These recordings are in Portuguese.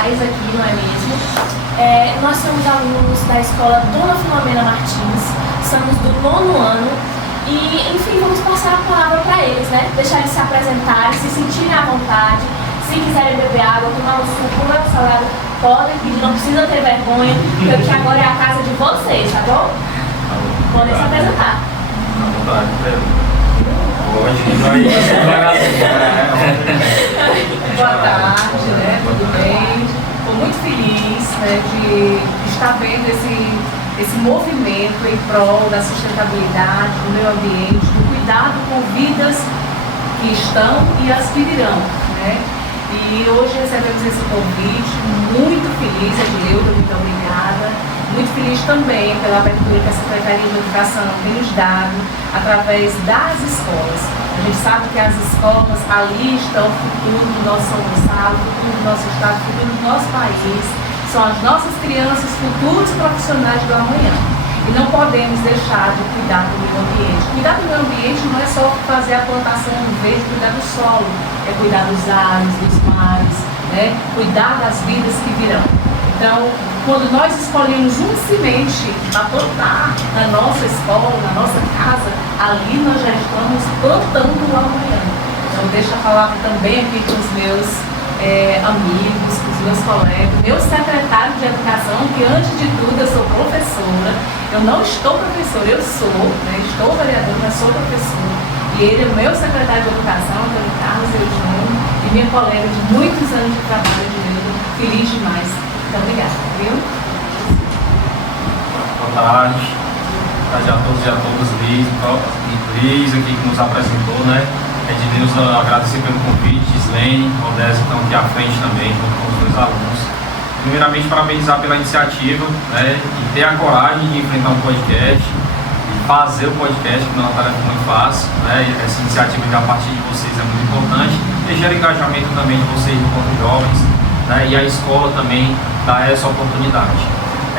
iguais aqui, não é mesmo? Nós somos alunos da escola Dona Filomena Martins, somos do 9º ano e, enfim, vamos passar a palavra para eles, né? Deixar eles se apresentarem, se sentirem à vontade. Se quiserem beber água, tomar um suco, comer um salgado, podem pedir, não precisa ter vergonha, porque agora é a casa de vocês, tá bom? Podem se apresentar. Boa tarde, né? Tudo bem? Estou muito feliz, né, de estar vendo esse movimento em prol da sustentabilidade, do meio ambiente, do cuidado com vidas que estão e as que virão, né? E hoje recebemos esse convite, muito feliz, Edileuda, muito obrigada. Muito feliz também pela abertura que a Secretaria de Educação tem nos dado através das escolas. A gente sabe que as escolas ali estão o futuro do nosso São Gonçalo, o futuro do nosso estado, o futuro do nosso país. São as nossas crianças, futuros profissionais do amanhã. E não podemos deixar de cuidar do meio ambiente. Cuidar do meio ambiente não é só fazer a plantação verde, cuidar do solo, é cuidar dos ares, dos mares, né? Cuidar das vidas que virão. Então, quando nós escolhemos um semente para plantar na nossa escola, na nossa casa, ali nós já estamos plantando o amanhã. Então, deixa eu falar também aqui com os meus amigos, com os meus colegas, meu secretário de educação, que antes de tudo eu sou professora. Eu não estou professora, eu sou, né, estou vereadora, mas sou professora. E ele é o meu secretário de educação, Antônio Carlos Eugênio, e minha colega de muitos anos de trabalho de Deus. Feliz demais. Muito obrigada, viu? Boa tarde. Boa tarde a todos e a todas, Liz aqui que nos apresentou, né? Edileuza, agradecer pelo convite, Islene, Odésia, que estão aqui à frente também, junto com os dois alunos. Primeiramente, parabenizar pela iniciativa, né? E ter a coragem de enfrentar um podcast, e fazer o podcast, que não é uma tarefa muito fácil, né? E essa iniciativa a partir de vocês é muito importante. E gera engajamento também de vocês enquanto jovens, né? E a escola também dá essa oportunidade.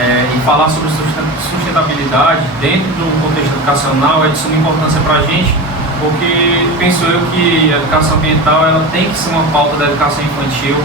E falar sobre sustentabilidade dentro do contexto educacional é de suma importância para a gente, porque penso eu que a educação ambiental ela tem que ser uma pauta da educação infantil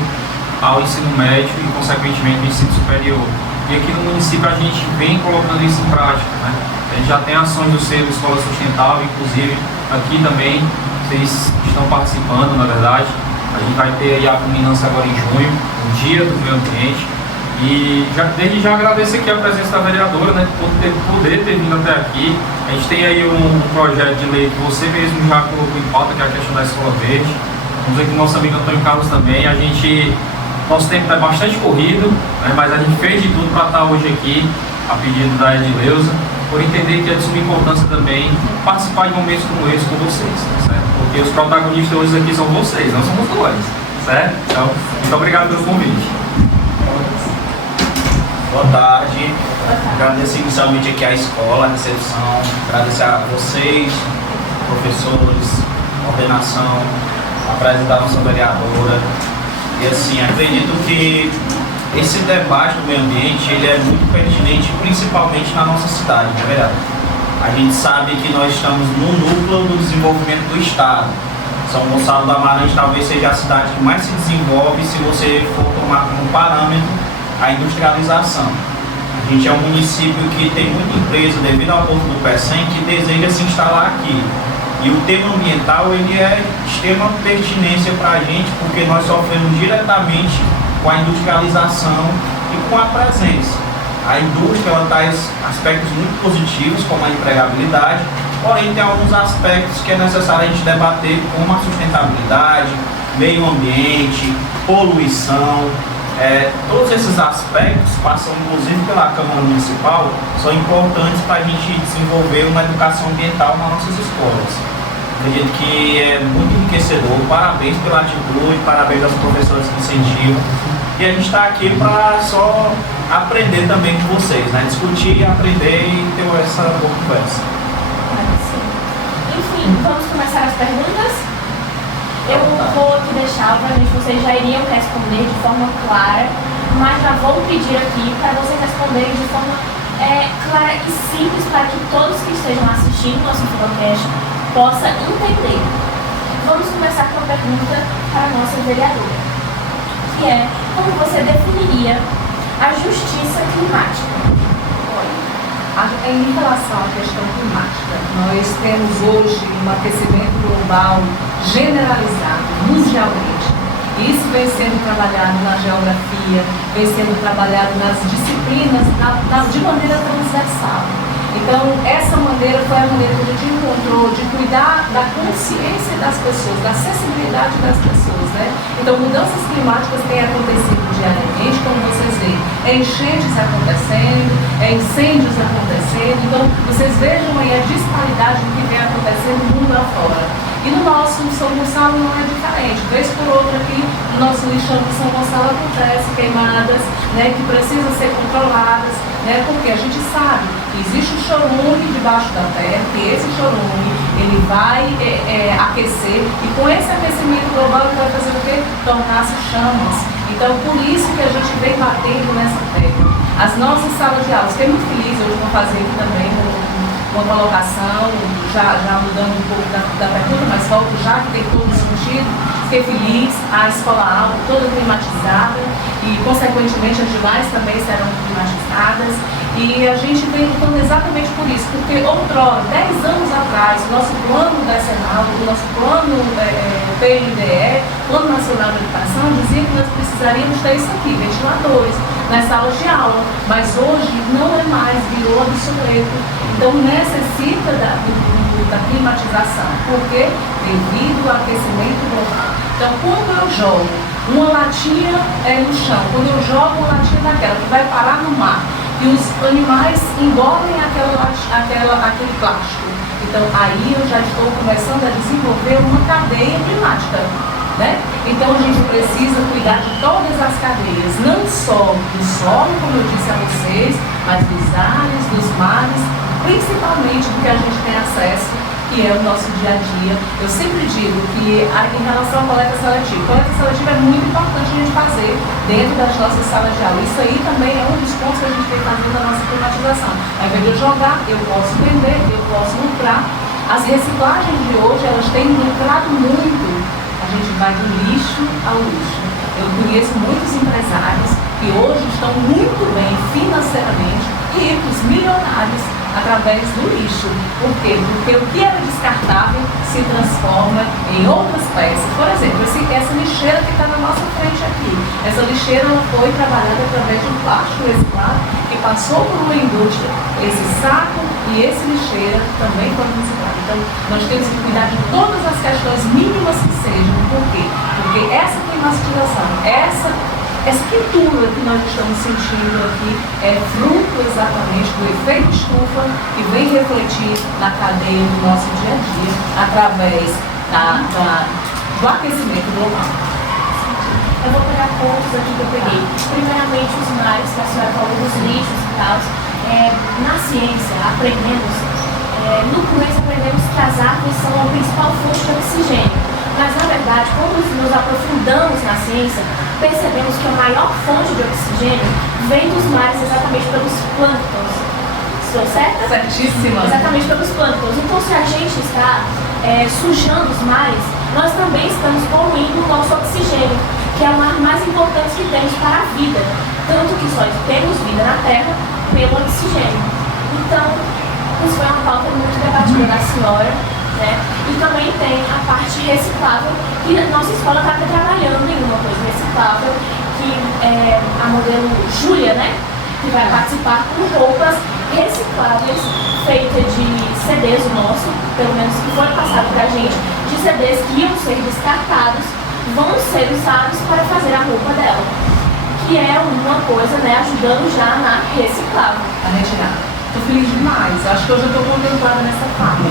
ao ensino médio e, consequentemente, ao ensino superior. E aqui no município a gente vem colocando isso em prática, né? A gente já tem ações do selo Escola Sustentável, inclusive aqui também vocês estão participando, na verdade. A gente vai ter aí a culminância agora em junho, o Dia do Meio Ambiente. E desde já agradeço aqui a presença da vereadora, né, por poder ter vindo até aqui. A gente tem aí um projeto de lei que você mesmo já colocou em pauta, que é a questão da Escola Verde. Vamos ver com o nosso amigo Antônio Carlos também. Nosso tempo é bastante corrido, né, mas a gente fez de tudo para estar hoje aqui, a pedido da Edileuza, por entender que é de suma importância também participar de momentos como esse com vocês, certo? Porque os protagonistas hoje aqui são vocês, nós somos dois, certo? Então, muito obrigado pelo convite. Boa tarde. Agradecer inicialmente aqui a escola, a recepção, agradecer a vocês, professores, coordenação, apresentar a nossa vereadora. E assim, acredito que esse debate do meio ambiente ele é muito pertinente, principalmente na nossa cidade, não é verdade? A gente sabe que nós estamos no núcleo do desenvolvimento do estado. São Gonçalo do Amarante talvez seja a cidade que mais se desenvolve se você for tomar como parâmetro a industrialização. A gente é um município que tem muita empresa devido ao porto do Pecém que deseja se instalar aqui. E o tema ambiental ele é de extrema pertinência para a gente porque nós sofremos diretamente com a industrialização e com a presença. A indústria ela traz aspectos muito positivos como a empregabilidade, porém tem alguns aspectos que é necessário a gente debater como a sustentabilidade, meio ambiente, poluição. Todos esses aspectos passam inclusive pela Câmara Municipal, são importantes para a gente desenvolver uma educação ambiental nas nossas escolas. Acredito que é muito enriquecedor, parabéns pela atitude, parabéns aos professores que incentivam. E a gente está aqui para só aprender também com vocês, né? Discutir, aprender e ter essa boa conversa. Enfim, vamos começar as perguntas? Eu vou te deixar, obviamente vocês já iriam responder de forma clara, mas já vou pedir aqui para vocês responderem de forma clara e simples para que todos que estejam assistindo o nosso podcast possam entender. Vamos começar com a pergunta para a nossa vereadora, que é como você define geografia, a justiça climática? Em relação à questão climática, nós temos hoje um aquecimento global generalizado, mundialmente. Isso vem sendo trabalhado na geografia, vem sendo trabalhado nas disciplinas de maneira transversal. Então, essa maneira foi a maneira que a gente encontrou de cuidar da consciência das pessoas, da sensibilidade das pessoas, né? Então, mudanças climáticas têm acontecido diariamente, como vocês veem, enchentes acontecendo, incêndios acontecendo. Então, vocês vejam aí a disparidade do que vem acontecendo no mundo afora. E no nosso São Gonçalo não é diferente. Vez por outra aqui, no nosso lixão de São Gonçalo acontece queimadas, né, que precisam ser controladas, né, porque a gente sabe que existe um chorume debaixo da terra, que esse chorume ele vai aquecer, e com esse aquecimento global ele vai fazer o quê? Tornar-se chamas. Então, por isso que a gente vem batendo nessa tecla. As nossas salas de aula, fiquei muito feliz, hoje vou fazer aqui também uma colocação, já mudando um pouco da pergunta, mas volto já, que tem todo sentido. Fiquei feliz, a escola-aula toda climatizada e, consequentemente, as demais também serão climatizadas. E a gente vem lutando exatamente por isso, porque outrora, 10 anos atrás, o nosso plano decenal, o nosso plano PNDE, Plano Nacional de Educação, dizia que nós precisaríamos ter isso aqui, ventiladores, nas salas de aula, mas hoje não é mais, virou obsoleto. Então necessita da climatização, porque devido ao aquecimento global. Então, quando eu jogo uma latinha no chão, quando eu jogo uma latinha daquela que vai parar no mar, e os animais engolem aquele plástico, então aí eu já estou começando a desenvolver uma cadeia climática, né? Então a gente precisa cuidar de todas as cadeias, não só do solo, como eu disse a vocês, mas dos ares, dos mares, principalmente do que a gente tem acesso, que é o nosso dia a dia. Eu sempre digo que em relação à coleta seletiva é muito importante a gente fazer dentro das nossas salas de aula. Isso aí também é um dos pontos que a gente tem fazendo na nossa climatização. Ao invés de eu jogar, eu posso vender, eu posso lucrar. As reciclagens de hoje, elas têm lucrado muito. A gente vai do lixo ao luxo. Eu conheço muitos empresários que hoje estão muito bem financeiramente, ricos, milionários, através do lixo. Por quê? Porque o que era descartável se transforma em outras peças. Por exemplo, essa lixeira que está na nossa frente aqui. Essa lixeira ela foi trabalhada através de um plástico reciclado que passou por uma indústria. Esse saco e esse lixeira também foram reciclados. Então, nós temos que cuidar de todas as questões mínimas que sejam. Por quê? Porque essa climatização, essa pintura que nós estamos sentindo aqui é fruto exatamente do efeito estufa que vem refletir na cadeia do nosso dia a dia através do aquecimento global. Eu vou pegar pontos aqui que eu peguei. Primeiramente, os mares, que a senhora falou dos lixos e tal. Na ciência, aprendemos, no começo aprendemos que as árvores são a principal fonte de oxigênio. Mas, na verdade, quando nos aprofundamos na ciência, percebemos que a maior fonte de oxigênio vem dos mares exatamente pelos plânctons. Estou certa? Certíssima. Exatamente pelos plânctons. Então, se a gente está sujando os mares, nós também estamos poluindo o nosso oxigênio, que é o mar mais importante que temos para a vida. Tanto que só temos vida na Terra pelo oxigênio. Então, isso foi uma pauta muito debatida da senhora. Né? E também tem a parte reciclável, que a nossa escola está trabalhando em uma coisa reciclável, que é a modelo Júlia, né? Que vai participar com roupas recicláveis, feitas de CDs nosso, pelo menos que foi passado para a gente, de CDs que iam ser descartados, vão ser usados para fazer a roupa dela. Que é uma coisa, né, ajudando já na reciclável. A retirar. Estou feliz demais, acho que hoje eu estou contemplada nessa fala.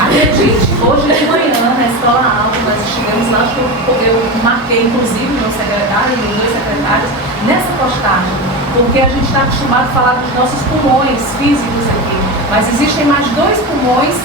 Acredite, hoje de manhã, na escola alta, nós estivemos lá, acho que eu marquei inclusive meu secretário, meus dois secretários, nessa postagem, porque a gente está acostumado a falar dos nossos pulmões físicos aqui, mas existem mais 2 pulmões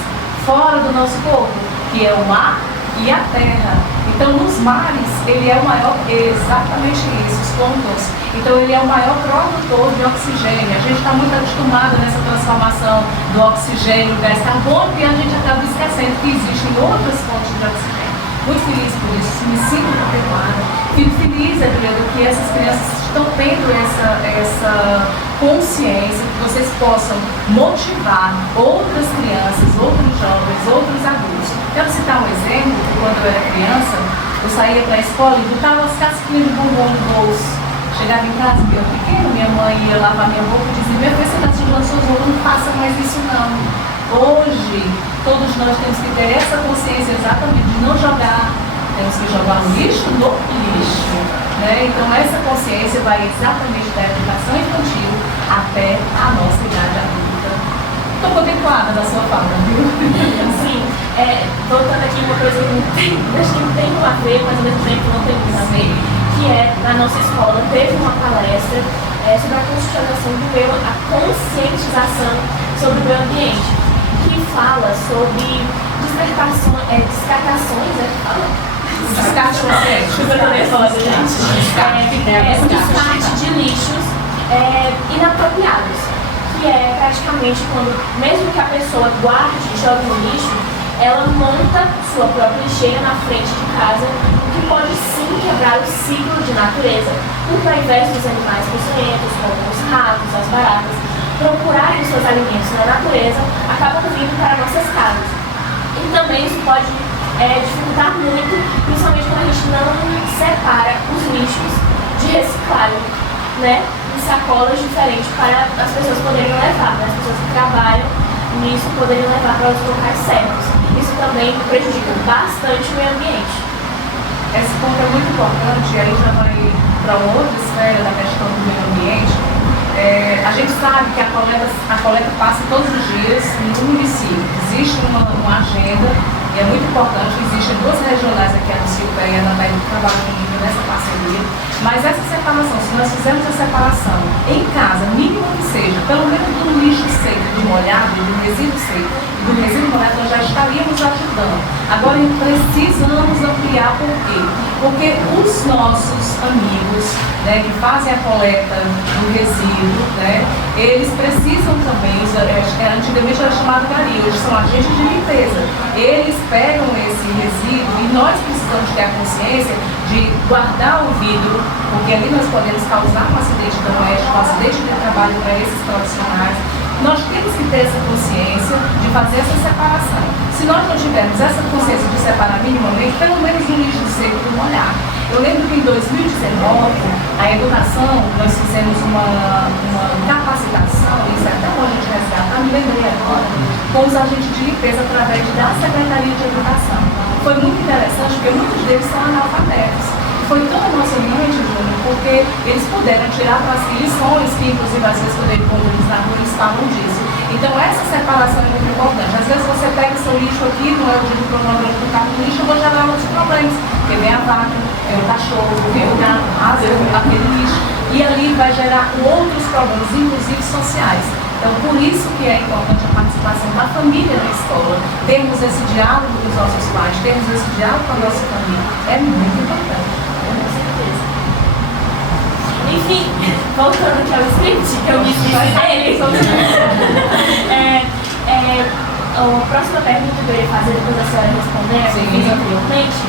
fora do nosso corpo, que é o mar e a terra. Então, nos mares, ele é o maior, exatamente isso, os plânctons. Então, ele é o maior produtor de oxigênio. A gente está muito acostumado nessa transformação do oxigênio, gás carbônico, e a gente acaba esquecendo que existem outras fontes de oxigênio. Muito feliz por isso, me sinto contemplada. Fico feliz, Adriana, que essas crianças estão tendo essa consciência, que vocês possam motivar outras crianças, outros jovens, outros adultos. Quero citar um exemplo. Quando eu era criança, eu saía para a escola e botava as casquinhas de bombom no bolso. Chegava em casa, eu pequeno, minha mãe ia lavar minha roupa e dizia: minha filha, você está sujando suas roupas, não faça mais isso não. Hoje, todos nós temos que ter essa consciência exatamente de não jogar, temos que jogar o lixo no lixo. Né? Então essa consciência vai exatamente da educação infantil até a nossa idade adulta. Estou contemplada da sua fala, viu? Sim, voltando aqui uma coisa que acho que não tem muito a ver, mas ao mesmo tempo não tem muito a ver, que é, na nossa escola, teve uma palestra sobre a conscientização do meio, a conscientização sobre o meio ambiente, que fala sobre descartações, descarte de lixos inapropriados, que é praticamente quando, mesmo que a pessoa guarde e jogue no lixo, ela monta sua própria lixeira na frente de casa, o que pode sim quebrar o ciclo de natureza, porque ao invés dos animais peçonhentos, como os ratos, as baratas, procurarem seus alimentos na natureza, acabam vindo para nossas casas. E também isso pode dificultar muito, principalmente quando a gente não separa os lixos de reciclagem, né, em sacolas diferentes para as pessoas poderem levar, né, as pessoas que trabalham nisso poderem levar para os locais certos. Isso também prejudica bastante o meio ambiente. Esse ponto é muito importante, e aí já vai para outra esfera da questão do meio ambiente. A gente sabe que a coleta passa todos os dias no município. Existe uma agenda, e é muito importante. Existem duas regionais aqui, a do Silva e a da Bahia, que trabalham comigo nessa parceria. Mas essa separação, se nós fizermos a separação em casa, mínimo que seja, pelo menos do lixo seco, do molhado, do resíduo seco, do resíduo molhado, nós já estaríamos ajudando. Agora, precisamos ampliar. Por quê? Porque os nossos amigos, né, que fazem a coleta do resíduo, né, eles precisam também, antigamente era chamado gari, hoje são agentes de limpeza. Eles pegam esse resíduo e nós precisamos ter a consciência de guardar o vidro, porque ali nós podemos causar um acidente doméstico, um acidente de trabalho para esses profissionais. Nós temos que ter essa consciência de fazer essa separação. Se nós não tivermos essa consciência de separar minimamente, pelo menos o lixo seco do molhado. Eu lembro que em 2019, a educação, nós fizemos uma capacitação, isso é até bom a gente resgatar, me lembrei agora, com os agentes de limpeza através da Secretaria de Educação. Foi muito interessante, porque muitos deles são analfabetos. Foi tão emocionante, Júnior, porque eles puderam tirar para si lições que, inclusive, às vezes, quando eles na rua, eles falam disso. Então, essa separação é muito importante. Às vezes, você pega seu lixo aqui, não é o dia do cronograma do carro do lixo, eu vou gerar outros problemas. Porque vem a vaca, vem o cachorro, vem o gato, aquele lixo. E ali vai gerar outros problemas, inclusive sociais. Então, por isso que é importante a participação da família na escola. Termos esse diálogo com os nossos pais, termos esse diálogo com a nossa família. É muito importante. Enfim, voltando aqui ao script, que eu me disse ele. A próxima pergunta que eu ia fazer, depois a senhora responder, que eu fiz anteriormente,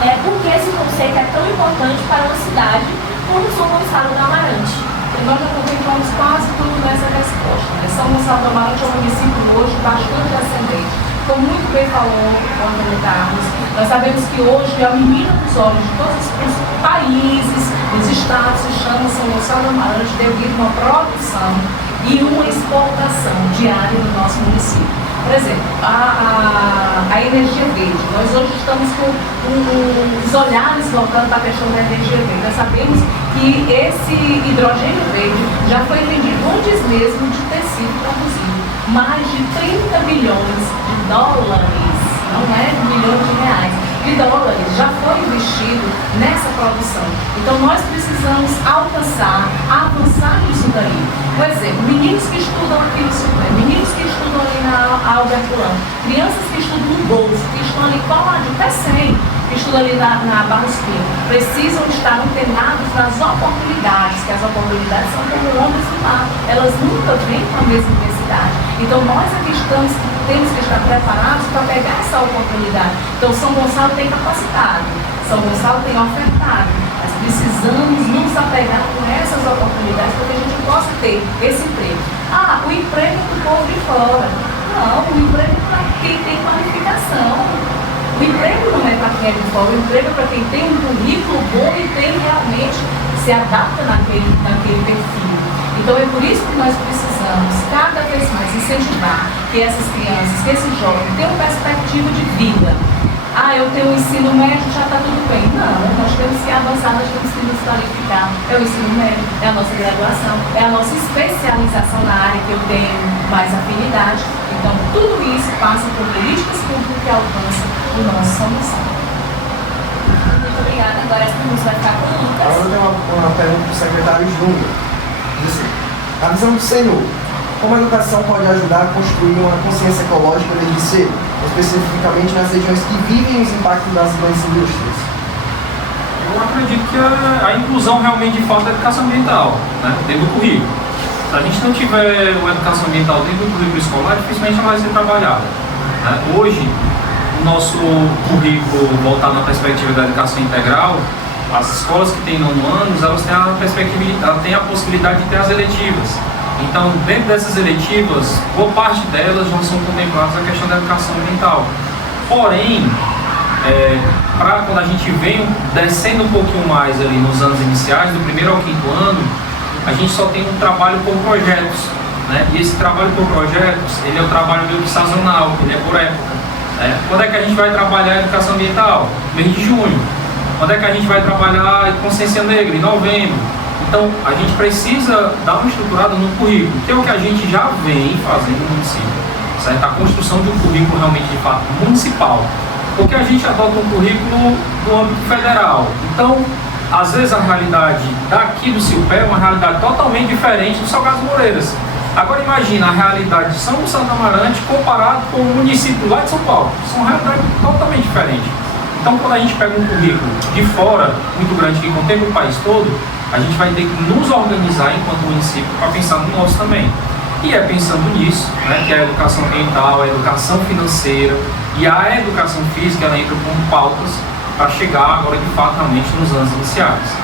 é por que esse conceito é tão importante para uma cidade como São Gonçalo do Amarante? E nós já contemplamos quase tudo nessa resposta. Né? São Gonçalo do Amarante é um município hoje bastante ascendente. Como muito bem falou o Antônio Carlos, nós sabemos que hoje é a menina dos olhos de todos os países, os estados se chamam São Gonçalo do Amarante devido a uma produção e uma exportação diária no nosso município. Por exemplo, a energia verde. Nós hoje estamos com os olhares voltando para a questão da energia verde. Nós sabemos que esse hidrogênio verde já foi vendido antes mesmo de ter sido produzido. Mais de 30 bilhões de dólares, não é milhões de reais, de dólares já foi investido nessa produção. Então nós precisamos avançar nisso daí. Por exemplo, meninos que estudam aqui no Supremo, meninos que estudam ali na Alberto Lano, crianças que estudam no Golfo, que estão ali coladinho, até 100, que estudam ali na Barros Pinto, precisam estar antenados nas oportunidades, que as oportunidades são como ondas do mar, elas nunca vêm com a mesma intensidade. Então nós aqui temos que estar preparados para pegar essa oportunidade. Então São Gonçalo tem capacitado, São Gonçalo tem ofertado, mas precisamos nos apegar com ter esse emprego. Ah, o emprego é do povo de fora. Não, o emprego é para quem tem qualificação. O emprego não é para quem é de fora, o emprego é para quem tem um currículo bom e tem realmente se adapta naquele perfil. Então é por isso que nós precisamos cada vez mais incentivar que essas crianças, que esses jovens tenham perspectiva de vida. Ah, eu tenho um ensino médio, já está tudo bem. Não, nós temos que avançar, nós temos que nos qualificar. É o ensino médio, é a nossa graduação, é a nossa especialização na área que eu tenho mais afinidade. Então, tudo isso passa por políticas públicas que alcançam o nosso São Gonçalo. Muito obrigada. Agora essa pergunta vai ficar com o Lucas. Agora eu tenho uma pergunta para o secretário Júnior. Diz assim, a visão do senhor, como a educação pode ajudar a construir uma consciência ecológica desde cedo, especificamente nas regiões que vivem os impactos das grandes indústrias? Eu acredito que a inclusão realmente de fato é a educação ambiental, né, dentro do currículo. Se a gente não tiver uma educação ambiental dentro do currículo escolar, dificilmente ela vai ser trabalhada. Né? Hoje, o nosso currículo voltado na perspectiva da educação integral, as escolas que têm 9 anos, elas têm a perspectiva, elas têm a possibilidade de ter as eletivas. Então, dentro dessas eletivas, boa parte delas já são contempladas a questão da educação ambiental. Porém, para quando a gente vem descendo um pouquinho mais ali nos anos iniciais, do 1º ao 5º ano, a gente só tem um trabalho por projetos, né? E esse trabalho por projetos, ele é um trabalho meio que sazonal, ele é por época. Né? Quando é que a gente vai trabalhar a educação ambiental? Mês de junho. Quando é que a gente vai trabalhar a consciência negra? Em novembro. Então, a gente precisa dar uma estruturada no currículo, que é o que a gente já vem fazendo no município, certo? A construção de um currículo realmente, de fato, municipal. Porque a gente adota um currículo no âmbito federal. Então, às vezes a realidade daqui do Silpé é uma realidade totalmente diferente do Salgado Moreiras. Agora imagina a realidade de São Gonçalo do Amarante comparado com o município lá de São Paulo. São realidades totalmente diferentes. Então, quando a gente pega um currículo de fora, muito grande, que contempla o país todo, a gente vai ter que nos organizar enquanto município para pensar no nosso também. E é pensando nisso, né, que a educação ambiental, a educação financeira e a educação física, ela entra como pautas para chegar agora de fato realmente nos anos iniciais.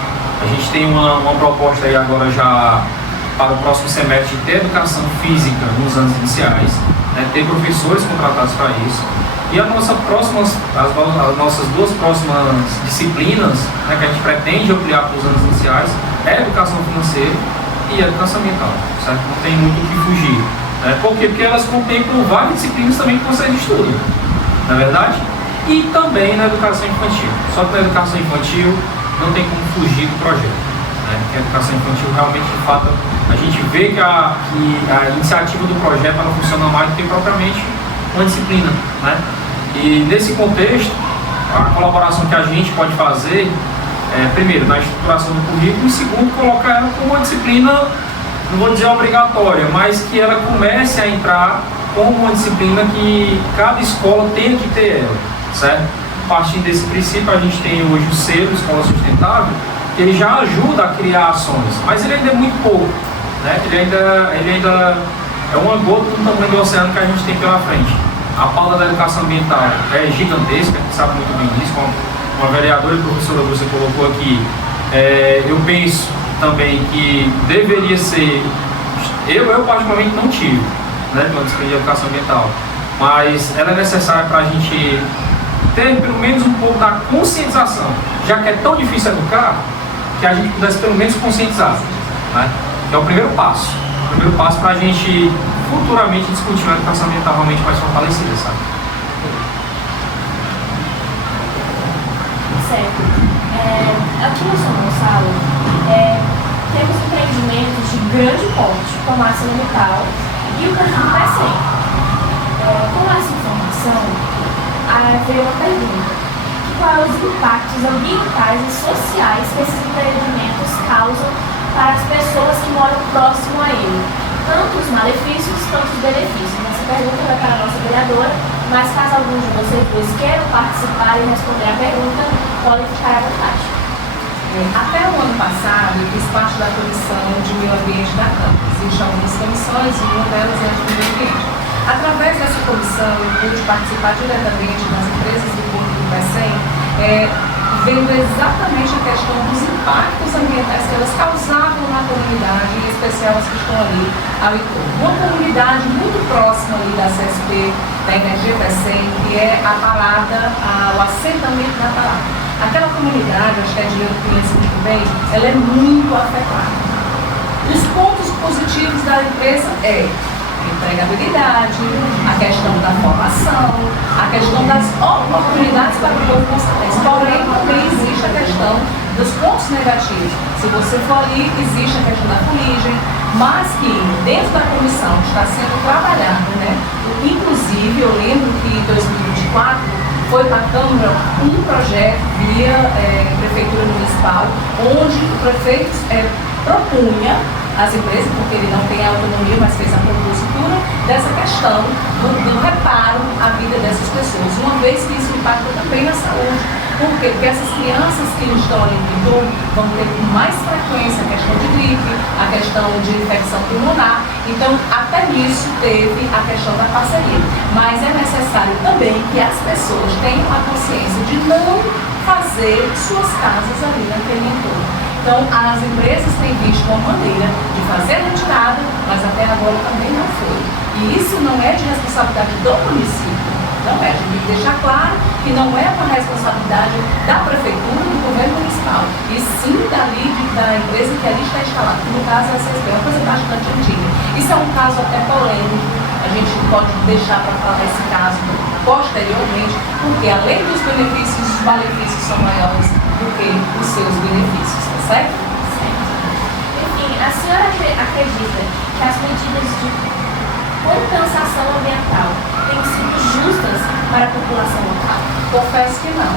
A gente tem uma proposta aí agora já para o próximo semestre de ter educação física nos anos iniciais, né, ter professores contratados para isso. E as nossas duas próximas disciplinas, né, que a gente pretende ampliar para os anos iniciais, é a educação financeira e a educação ambiental, certo? Não tem muito o que fugir. Né? Por quê? Porque elas contemplam várias disciplinas também que você estuda, não é verdade? E também na educação infantil. Só que na educação infantil não tem como fugir do projeto. Né? Porque a educação infantil realmente, de fato, a gente vê que a iniciativa do projeto não funciona mais do que propriamente uma disciplina. Né? E nesse contexto, a colaboração que a gente pode fazer é, primeiro, na estruturação do currículo, e segundo, colocar ela como uma disciplina, não vou dizer obrigatória, mas que ela comece a entrar como uma disciplina que cada escola tem que ter ela, certo? Partindo desse princípio, a gente tem hoje o selo Escola Sustentável, que ele já ajuda a criar ações, mas ele ainda é muito pouco, né? Ele ainda é uma gota do tamanho do oceano que a gente tem pela frente. A pauta da educação ambiental é gigantesca, a gente sabe muito bem disso, como a vereadora e professora você colocou aqui. Eu penso também que deveria ser, eu particularmente não tive, né, uma disciplina de educação ambiental, mas ela é necessária para a gente ter pelo menos um pouco da conscientização, já que é tão difícil educar, que a gente pudesse pelo menos conscientizar, né? Que é o primeiro passo para a gente futuramente discutir uma educação ambiental realmente mais fortalecida, sabe? Certo. Aqui no São Gonçalo, temos empreendimentos de grande porte, como a ArcelorMittal e o Cartão Pecém. Com essa informação, veio uma pergunta: quais os impactos ambientais e sociais que esses empreendimentos causam para as pessoas que moram próximo a ele? Tanto os malefícios quanto os benefícios. Essa pergunta vai para a nossa vereadora, mas caso algum de vocês dois queiram participar e responder a pergunta, podem ficar à vontade. Até o ano passado, eu fiz parte da comissão de meio ambiente da Câmara. Existem algumas comissões e uma delas é a de meio ambiente. Através dessa comissão, eu pude participar diretamente das empresas do Porto do Pecém, vendo exatamente a questão dos impactos ambientais que elas causavam na comunidade, em especial as que estão ali ao entorno. Uma comunidade muito próxima ali da CSP, da Energia Pecém, que é a parada, o assentamento da parada. Aquela comunidade, acho que a Adriana conhece muito bem, ela é muito afetada. Os pontos positivos da empresa é empregabilidade, a questão da formação, a questão das oportunidades para o povo moçambiquense. Porém, também existe a questão dos pontos negativos. Se você for ali, existe a questão da fuligem, mas que dentro da comissão está sendo trabalhado, né? Inclusive, eu lembro que em 2024 foi para a Câmara um projeto via Prefeitura Municipal, onde o prefeito propunha as empresas, porque ele não tem autonomia, mas fez a propositura dessa questão do reparo à vida dessas pessoas, uma vez que isso impacta também na saúde. Por quê? Porque essas crianças que estão ali no entorno vão ter com mais frequência a questão de gripe, a questão de infecção pulmonar. Então, até nisso teve a questão da parceria. Mas é necessário também que as pessoas tenham a consciência de não fazer suas casas ali naquele entorno. Então, as empresas têm visto uma maneira de fazer a retirada, mas até agora também não foi. E isso não é de responsabilidade do município, não é. A gente tem que deixar claro que não é uma responsabilidade da prefeitura, do governo municipal, e sim da empresa que ali está instalada, que no caso é a CSP, é uma coisa bastante antiga. Isso é um caso até polêmico, a gente pode deixar para falar esse caso posteriormente, porque além dos benefícios, os malefícios são maiores do que os seus benefícios. Certo? Enfim, a senhora acredita que as medidas de compensação ambiental têm sido justas para a população local? Confesso que não.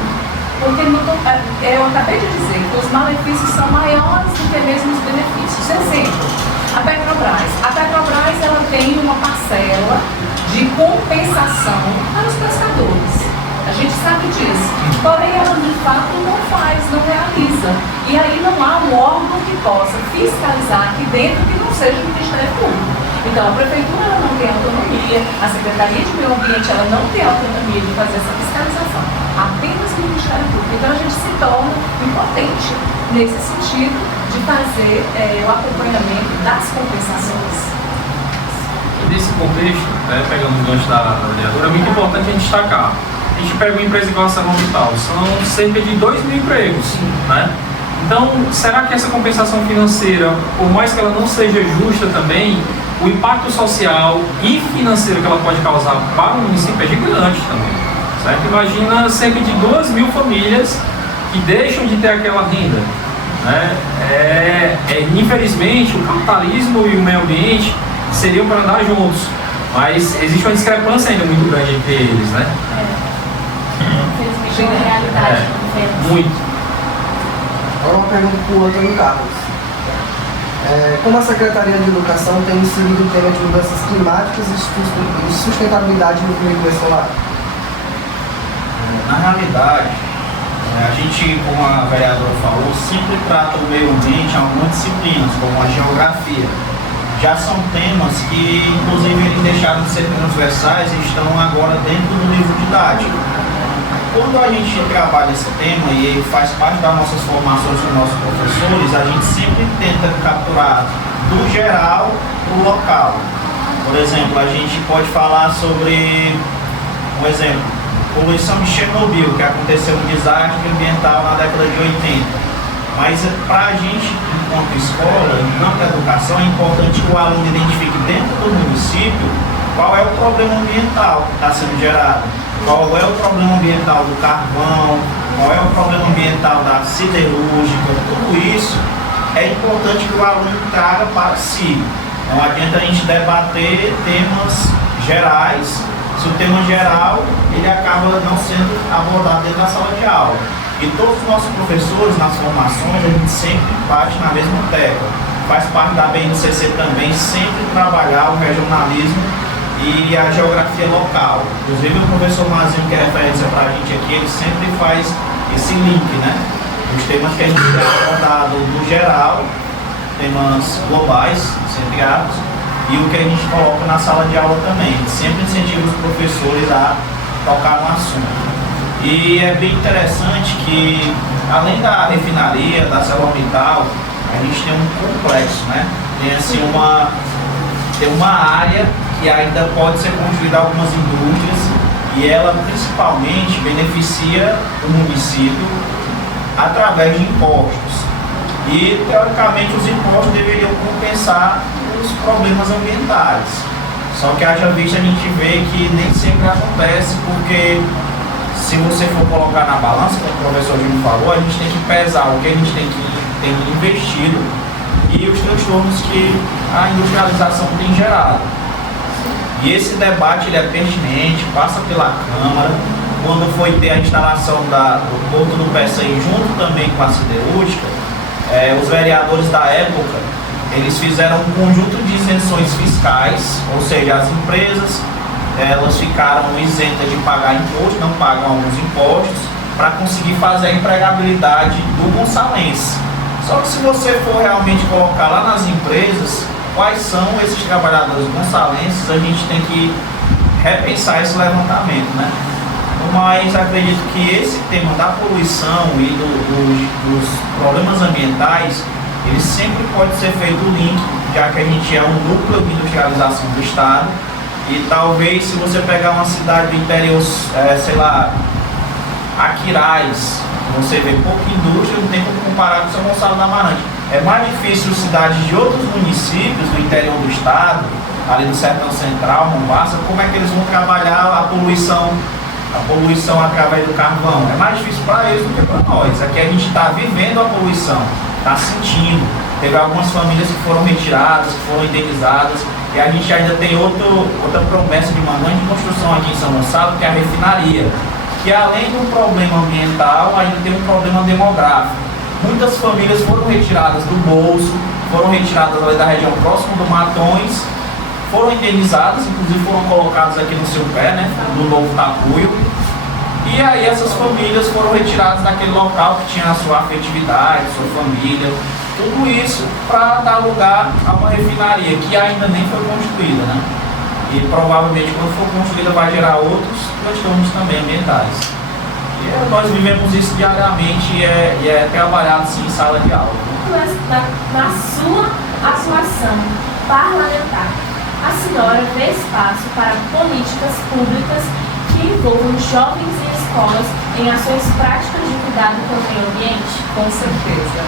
Porque eu acabei de dizer que os malefícios são maiores do que mesmo os benefícios. Exemplo, a Petrobras. A Petrobras ela tem uma parcela de compensação para os pescadores. A gente sabe disso. Porém, ela de fato não faz, não realiza. E aí não há um órgão que possa fiscalizar aqui dentro que não seja o Ministério Público. Então, a Prefeitura ela não tem autonomia, a Secretaria de Meio Ambiente ela não tem autonomia de fazer essa fiscalização. Apenas o Ministério Público. Então, a gente se torna impotente nesse sentido de fazer o acompanhamento das compensações. Nesse contexto, pegando o gancho da vereadora, é muito importante a gente destacar. A gente pega uma empresa igual a ArcelorMittal, são cerca de 2 mil empregos, né? Então, será que essa compensação financeira, por mais que ela não seja justa também, o impacto social e financeiro que ela pode causar para o município é gigante também, certo? Imagina cerca de 2 mil famílias que deixam de ter aquela renda, né? Infelizmente, o capitalismo e o meio ambiente seriam para andar juntos, mas existe uma discrepância ainda muito grande entre eles, né? Infelizmente, é uma realidade. Muito. Agora uma pergunta para o Antônio Carlos. Como a Secretaria de Educação tem inserido o tema de mudanças climáticas e sustentabilidade no currículo escolar? Na realidade, a gente, como a vereadora falou, sempre trata o meio ambiente em algumas disciplinas, como a geografia. Já são temas que, inclusive, eles deixaram de ser transversais e estão agora dentro do livro didático. Quando a gente trabalha esse tema e ele faz parte das nossas formações com nossos professores, a gente sempre tenta capturar do geral para o local. Por exemplo, a gente pode falar sobre, um exemplo, poluição de Chernobyl, que aconteceu um desastre ambiental na década de 80. Mas para a gente, enquanto escola, enquanto educação, é importante que o aluno identifique dentro do município qual é o problema ambiental que está sendo gerado, qual é o problema ambiental do carvão, qual é o problema ambiental da siderúrgica. Tudo isso é importante que o aluno traga para si. Não adianta a gente debater temas gerais, se o tema geral ele acaba não sendo abordado dentro da sala de aula. E todos os nossos professores, nas formações, a gente sempre bate na mesma tecla. Faz parte da BNCC também sempre trabalhar o regionalismo e a geografia local. Inclusive o professor Mazinho, que é referência para a gente aqui, ele sempre faz esse link, né? Os temas que a gente tem abordado no geral, temas globais, entre aspas, e o que a gente coloca na sala de aula também. A gente sempre incentiva os professores a tocar no assunto. E é bem interessante que além da refinaria, da ArcelorMittal, a gente tem um complexo, né? Tem assim uma área que ainda pode ser construída algumas indústrias e ela principalmente beneficia o município através de impostos. E teoricamente os impostos deveriam compensar os problemas ambientais. Só que haja vista a gente vê que nem sempre acontece, porque se você for colocar na balança, como o professor Júlio falou, a gente tem que pesar o que a gente tem investido e os transtornos que a industrialização tem gerado. E esse debate ele é pertinente, passa pela Câmara. Quando foi ter a instalação do Porto do Pecém junto também com a siderúrgica, os vereadores da época, eles fizeram um conjunto de isenções fiscais, ou seja, as empresas elas ficaram isentas de pagar imposto, não pagam alguns impostos, para conseguir fazer a empregabilidade do gonçalense. Só que se você for realmente colocar lá nas empresas quais são esses trabalhadores gonçalenses, a gente tem que repensar esse levantamento, né? Mas acredito que esse tema da poluição e dos problemas ambientais, ele sempre pode ser feito o link, já que a gente é um núcleo de industrialização do estado. E talvez se você pegar uma cidade do interior, sei lá, Aquiraz, você vê pouca indústria, não tem como comparar com São Gonçalo da Amarante. É mais difícil cidades de outros municípios do interior do estado, ali do Sertão Central, Mombasa, como é que eles vão trabalhar a poluição através do carvão. É mais difícil para eles do que para nós. Aqui a gente está vivendo a poluição, está sentindo. Teve algumas famílias que foram retiradas, que foram indenizadas, e a gente ainda tem outra promessa de uma grande construção aqui em São Gonçalo, que é a refinaria, que além de um problema ambiental, ainda tem um problema demográfico. Muitas famílias foram retiradas do bolso, foram retiradas ali da região próxima do Matões, foram indenizadas, inclusive foram colocadas aqui no seu pé, né, no novo Tapuio. E aí essas famílias foram retiradas daquele local que tinha a sua afetividade, sua família, tudo isso para dar lugar a uma refinaria que ainda nem foi construída, né? E provavelmente quando for construída vai gerar outros transtornos também ambientais. E nós vivemos isso diariamente e é trabalhado sim em sala de aula. Na sua atuação parlamentar, a senhora vê espaço para políticas públicas que envolvam jovens e escolas em ações práticas de cuidado com o meio ambiente? Com certeza.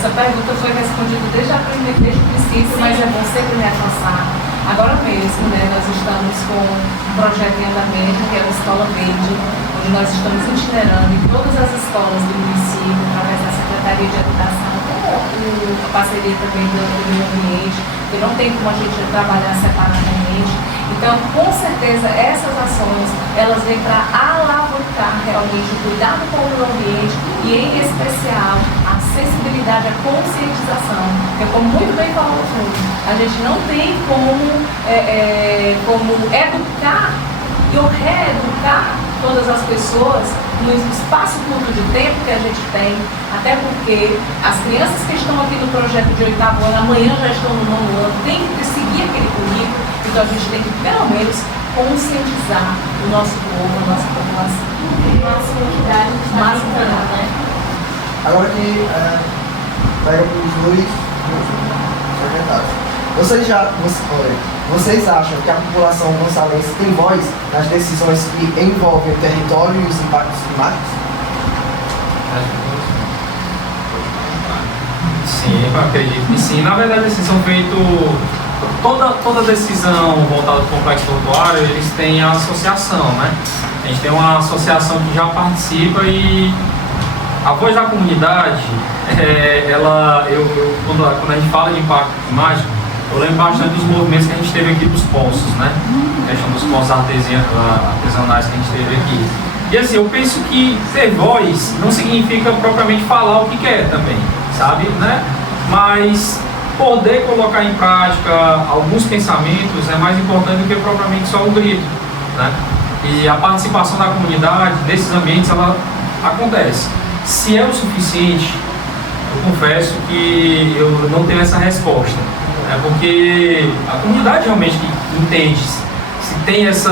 Essa pergunta foi respondida desde o princípio, mas é bom sempre reforçar. Agora mesmo, né, nós estamos com um projeto em andamento, que é a Escola Verde, onde nós estamos itinerando em todas as escolas do município, através da Secretaria de Educação, com a parceria também do meio ambiente, que não tem como a gente trabalhar separadamente. Então, com certeza, essas ações, elas vêm para alavancar realmente o cuidado com o meio ambiente e, em especial, a sensibilidade, a conscientização. Porque, como muito bem falou o Júlio, a gente não tem como educar ou reeducar todas as pessoas no espaço curto de tempo que a gente tem, até porque as crianças que estão aqui no projeto de 8º ano, amanhã já estão no 9º ano, tem que seguir aquele currículo. Então a gente tem que, pelo menos, conscientizar o nosso povo, a nossa população. Máxima equidade, né? Agora que pega os dois secretários. Vocês acham que a população gonçalense tem voz nas decisões que envolvem o território e os impactos climáticos? Sim, eu acredito que sim. Na verdade, assim, são feitos... Toda decisão voltada ao complexo portuário, eles têm a associação, né? A gente tem uma associação que já participa e a voz da comunidade, quando a gente fala de impacto climático, eu lembro bastante dos movimentos que a gente teve aqui dos poços, né? A questão dos poços artesanais que a gente teve aqui. E assim, eu penso que ter voz não significa propriamente falar o que quer também, sabe, né? Mas poder colocar em prática alguns pensamentos é mais importante do que propriamente só o grito, né? E a participação da comunidade nesses ambientes, ela acontece. Se é o suficiente, eu confesso que eu não tenho essa resposta, né? Porque a comunidade realmente entende se tem esse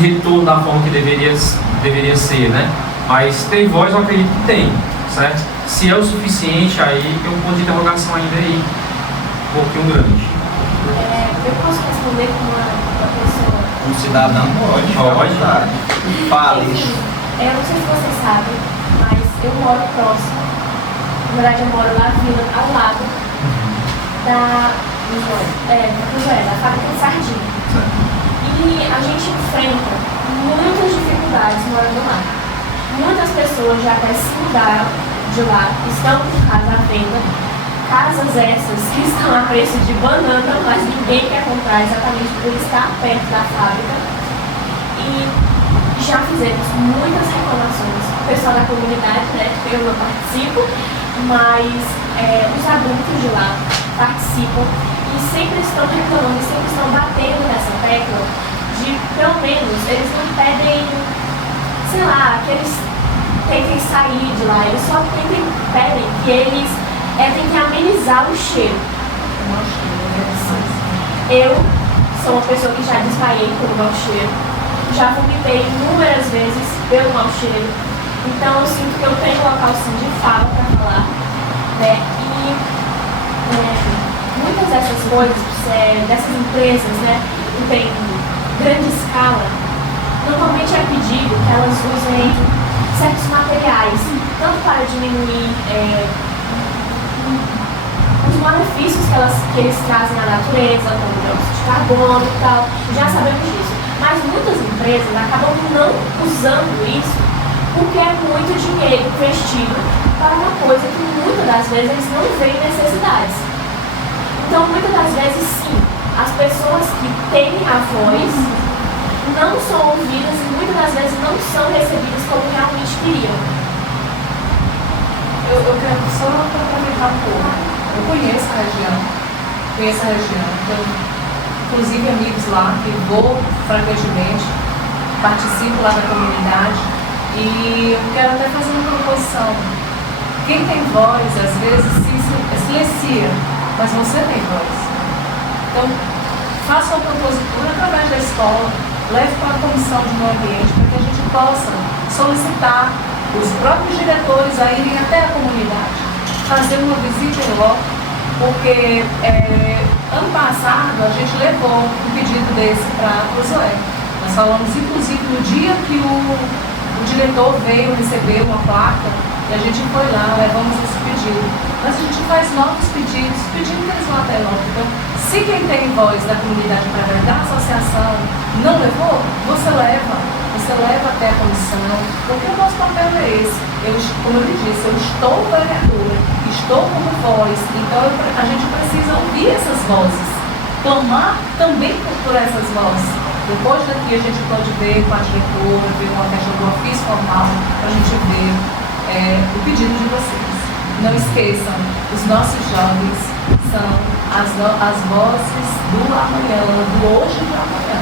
retorno da forma que deveria ser, né? Mas ter voz eu acredito que tem, certo? Se é o suficiente, aí tem um ponto de interrogação ainda aí, um pouquinho grande. Eu posso responder com uma pessoa? Um cidadão pode. Fale. Eu não sei se vocês sabem, mas eu moro próximo. Na verdade, eu moro lá ao lado da fábrica de sardinha. E a gente enfrenta muitas dificuldades morando lá. Muitas pessoas já até se mudaram de lá, estão com casa à venda. Casas essas que estão a preço de banana, mas ninguém quer comprar exatamente por estar perto da fábrica. E já fizemos muitas reclamações. O pessoal da comunidade, né, eu não participo, mas os adultos de lá participam e sempre estão reclamando, sempre estão batendo nessa tecla de, pelo menos, eles não pedem, sei lá, que eles tentem sair de lá, eles só pedem que eles tem que amenizar o cheiro. Eu sou uma pessoa que já desmaiei pelo mau cheiro, já vomitei inúmeras vezes pelo mau cheiro, então eu sinto que eu tenho local sim de fala para falar, né? E muitas dessas coisas, dessas empresas, né, que tem grande escala, normalmente é pedido que elas usem certos materiais, tanto para diminuir os malefícios que eles trazem à natureza, como o dióxido de carbono e tal, já sabemos disso. Mas muitas empresas acabam não usando isso porque é muito dinheiro investido para uma coisa que muitas das vezes eles não veem necessidades. Então, muitas das vezes, sim, as pessoas que têm a voz não são ouvidas e muitas das vezes não são recebidas como realmente queriam. Eu quero só complementar um pouco. Eu conheço a região, tenho inclusive amigos lá que vou frequentemente, participo lá da comunidade e eu quero até fazer uma proposição. Quem tem voz, às vezes, se silencia, mas você tem voz. Então, faça uma propositura através da escola, leve para a comissão de meio ambiente para que a gente possa solicitar os próprios diretores a irem até a comunidade, fazer uma visita em loco, porque ano passado a gente levou um pedido desse para o Zoé. Nós falamos inclusive no dia que o diretor veio receber uma placa e a gente foi lá, levamos esse pedido. Mas a gente faz novos pedidos, pedindo que eles vão até logo. Então, se quem tem voz da comunidade através da associação não levou, você leva até a comissão, porque o nosso papel é esse. Como eu lhe disse, eu estou vereadora, estou como voz, então a gente precisa ouvir essas vozes, clamar também por essas vozes. Depois daqui a gente pode ver com a diretora, ver uma questão do ofício formal, para a gente ver o pedido de vocês. Não esqueçam, os nossos jovens são as vozes do amanhã, do hoje e do amanhã.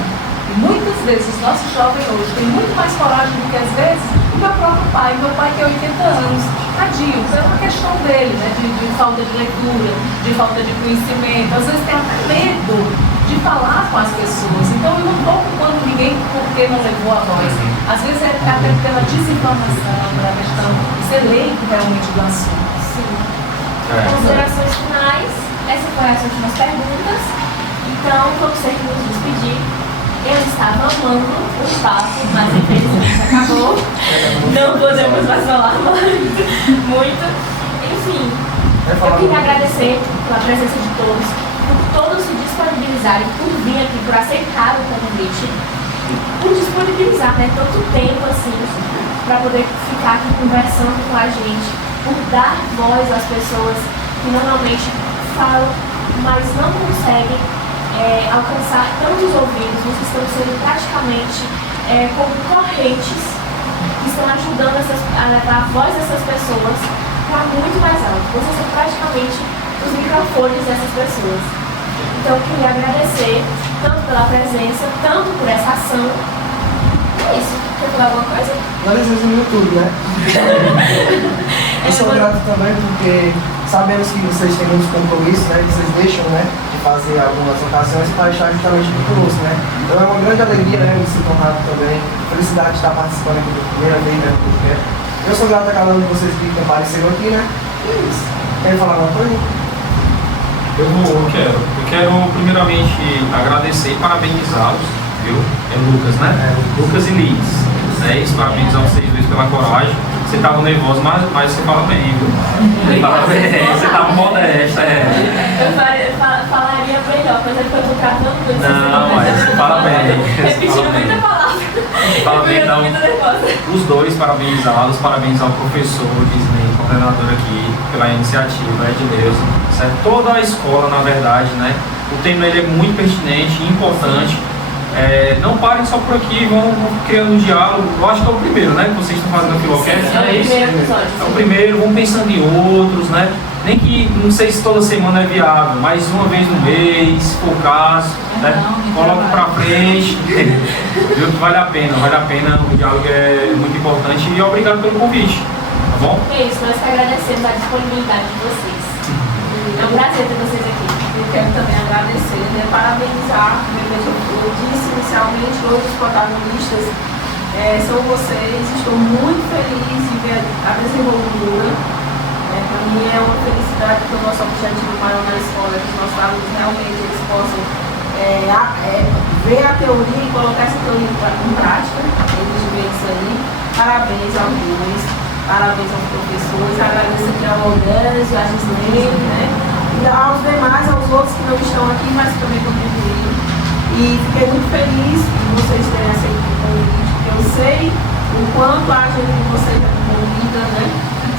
E muitas vezes os nossos jovens hoje têm muito mais coragem do que às vezes o meu próprio pai. Meu pai tem 80 anos, tadinho, é uma questão dele, né? De falta de leitura, de falta de conhecimento. Às vezes tem até medo de falar com as pessoas. Então eu não estou culpando ninguém porque não levou a voz. Às vezes é até pela desinformação, pela questão de ser leigo realmente do assunto. Sim. Considerações finais, essas foram as últimas perguntas. Então, vamos ter que nos despedir. Eu estava amando o papo, mas infelizmente acabou. Não podemos mais falar muito. Enfim, eu queria agradecer pela presença de todos, por todos se disponibilizarem, por vir aqui, por aceitar o convite, por disponibilizar, né, tanto tempo assim, para poder ficar aqui conversando com a gente, por dar voz às pessoas que normalmente falam, mas não conseguem alcançar tantos ouvidos. Vocês estão sendo praticamente como correntes que estão ajudando a levar a voz dessas pessoas para muito mais alto. Vocês são praticamente os microfones dessas pessoas. Então eu queria agradecer tanto pela presença, tanto por essa ação. É isso. Quer falar alguma coisa? Nós resumimos tudo, né? Eu sou grato também porque sabemos que vocês têm muitos compromissos, né? Que vocês deixam, né? De fazer algumas ocasiões para estar justamente aqui conosco, né? Então é uma grande alegria, né, me sinto honrado também, felicidade de estar participando aqui pela primeira vez, né, do podcast. Eu sou grato a cada um de vocês que compareceram aqui, né? E é isso. Quer falar alguma coisa? Eu quero primeiramente agradecer e parabenizá-los, viu? É Lucas, né? Lucas e Liz. Parabenizar vocês dois pela coragem. Você estava nervoso, mas você fala bem, viu? Você fala bem, você estava modesta, Eu falaria melhor, mas ele foi buscando muito. Não, mas fala bem. Repetindo muita palavra. Fala bem, então. Muito nervosa. Os dois, parabenizá-los, parabenizar o professor Disney, coordenador aqui, pela iniciativa, de Deus. Certo? Toda a escola, na verdade, né? O tema ele é muito pertinente e importante. Não parem só por aqui, vão criando um diálogo. Eu acho que é o primeiro, né? Que vocês estão fazendo no Filocast, é isso? Primeiro episódio, é o primeiro, vão pensando em outros, né? Nem que, não sei se toda semana é viável, mas uma vez no mês, se for o caso, né? Coloca pra frente, viu que vale a pena, o diálogo é muito importante e obrigado pelo convite, tá bom? É isso, nós que agradecemos a disponibilidade de vocês. É um prazer ter vocês aqui. Eu quero também agradecer, né, parabenizar, como eu disse inicialmente, hoje os protagonistas são vocês. Estou muito feliz de ver a desenvoltura. Para mim é uma felicidade, porque o nosso objetivo maior na escola é que os nossos alunos realmente eles possam ver a teoria e colocar essa teoria em prática. Eles veem isso aí. Parabéns aos dois, parabéns aos professores, agradeço aqui ao Aldésio, a Gislene, né? E aos demais, aos outros que não estão aqui, mas que também contribuíram. E fiquei muito feliz de vocês terem aceito o convite, porque eu sei o quanto a agenda de vocês é convida, né?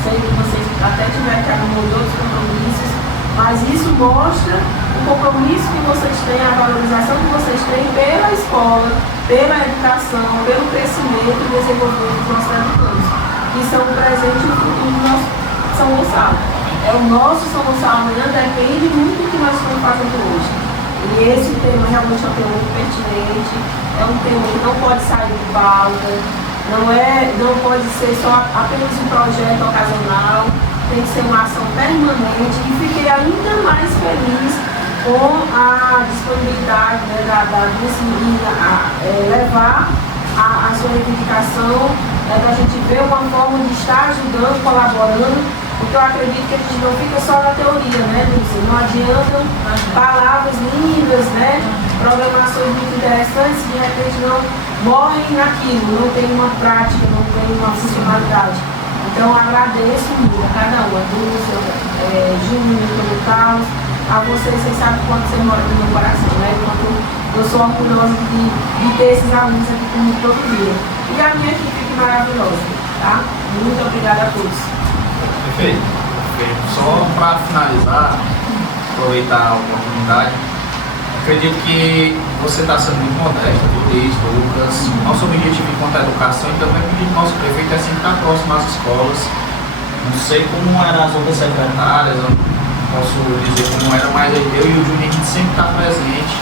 Sei que vocês até tiveram que abrir outros compromissos, mas isso mostra o compromisso que vocês têm, a valorização que vocês têm pela escola, pela educação, pelo crescimento e desenvolvimento dos nossos educandos, que são o presente e o futuro do nosso São Gonçalo. O nosso São Gonçalo amanhã depende muito do que nós estamos fazendo hoje. E esse tema realmente é um tema muito pertinente, é um tema que não pode sair de pauta, não pode ser só apenas um projeto ocasional, tem que ser uma ação permanente. E fiquei ainda mais feliz com a disponibilidade, né, da Dulce levar a sua reivindicação, da gente ver uma forma de estar ajudando, colaborando. Porque eu acredito que a gente não fica só na teoria, né, Dulce? Não adiantam palavras lindas, né? Programações muito interessantes que de repente não morrem naquilo, não tem uma prática, não tem uma funcionalidade. Então agradeço muito a cada um, a Dulce, Júnior, o Carlos, a vocês sabem quanto vocês moram no meu coração, né? Quanto eu sou orgulhosa de ter esses alunos aqui comigo todo dia. E a minha equipe que maravilhosa, tá? Muito obrigada a todos. Perfeito. Só para finalizar, aproveitar a oportunidade, acredito que você está sendo muito modesto, Luiz, Lucas. Nosso objetivo enquanto educação e também o pedido do nosso prefeito é sempre estar próximo às escolas. Não sei como eram as outras secretárias, eu não posso dizer como era, mas eu e o Júnior a gente sempre está presente,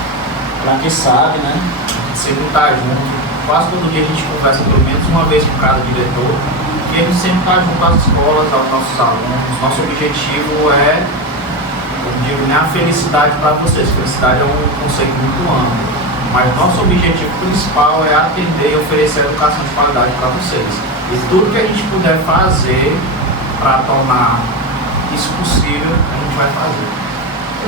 para quem sabe, né? A gente sempre está junto. Quase todo dia a gente conversa pelo menos uma vez com cada diretor. E a gente sempre está junto às escolas, aos nossos alunos. Nosso objetivo é, eu digo, não é a felicidade para vocês. Felicidade é um conceito muito amplo. Mas nosso objetivo principal é atender e oferecer educação de qualidade para vocês. E tudo que a gente puder fazer para tornar isso possível, a gente vai fazer.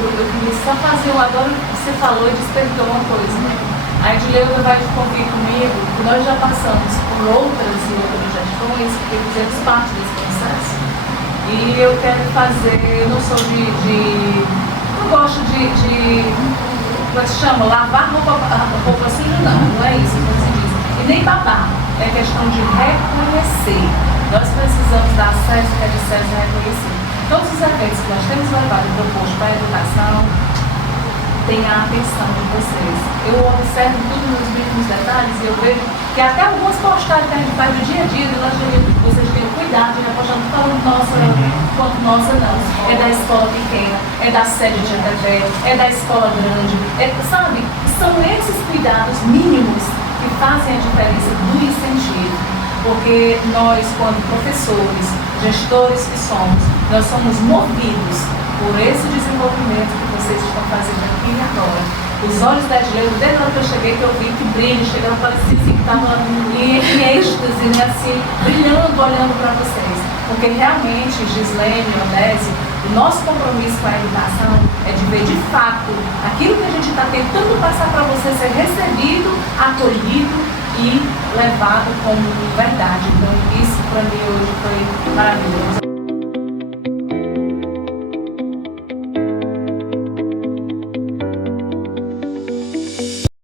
Eu queria só fazer agora que você falou e despertou uma coisa, né? A Edileuda vai convir comigo, que nós já passamos por outras e outras gestões, porque fizemos parte desse processo. E eu quero fazer, eu não sou não gosto como é que se chama? Lavar roupa suja, não é isso que se diz. E nem babar, é questão de reconhecer. Nós precisamos dar acesso, que é de acesso a reconhecer. Todos os eventos que nós temos levado e proposto para a educação, tem a atenção de vocês. Eu observo tudo nos mínimos detalhes e eu vejo que até algumas postagens que a gente faz do dia a dia, vocês têm cuidado de repostar, não falando nossa, quanto nossa não. É da escola pequena, é da sede de André, é da escola grande, sabe? São esses cuidados mínimos que fazem a diferença do incentivo. Porque nós, quando professores, gestores que somos, nós somos movidos por esse desenvolvimento que vocês estão fazendo aqui oratória. Os olhos da Edilene, desde a hora que eu cheguei, que eu vi que brilho, chegando, parecia assim, que estava em êxtase, né, assim, brilhando, olhando para vocês. Porque realmente, Gislene, Odésio, o nosso compromisso com a educação é de ver de fato aquilo que a gente está tentando passar para você ser recebido, acolhido e levado como verdade. Então, isso para mim hoje foi maravilhoso.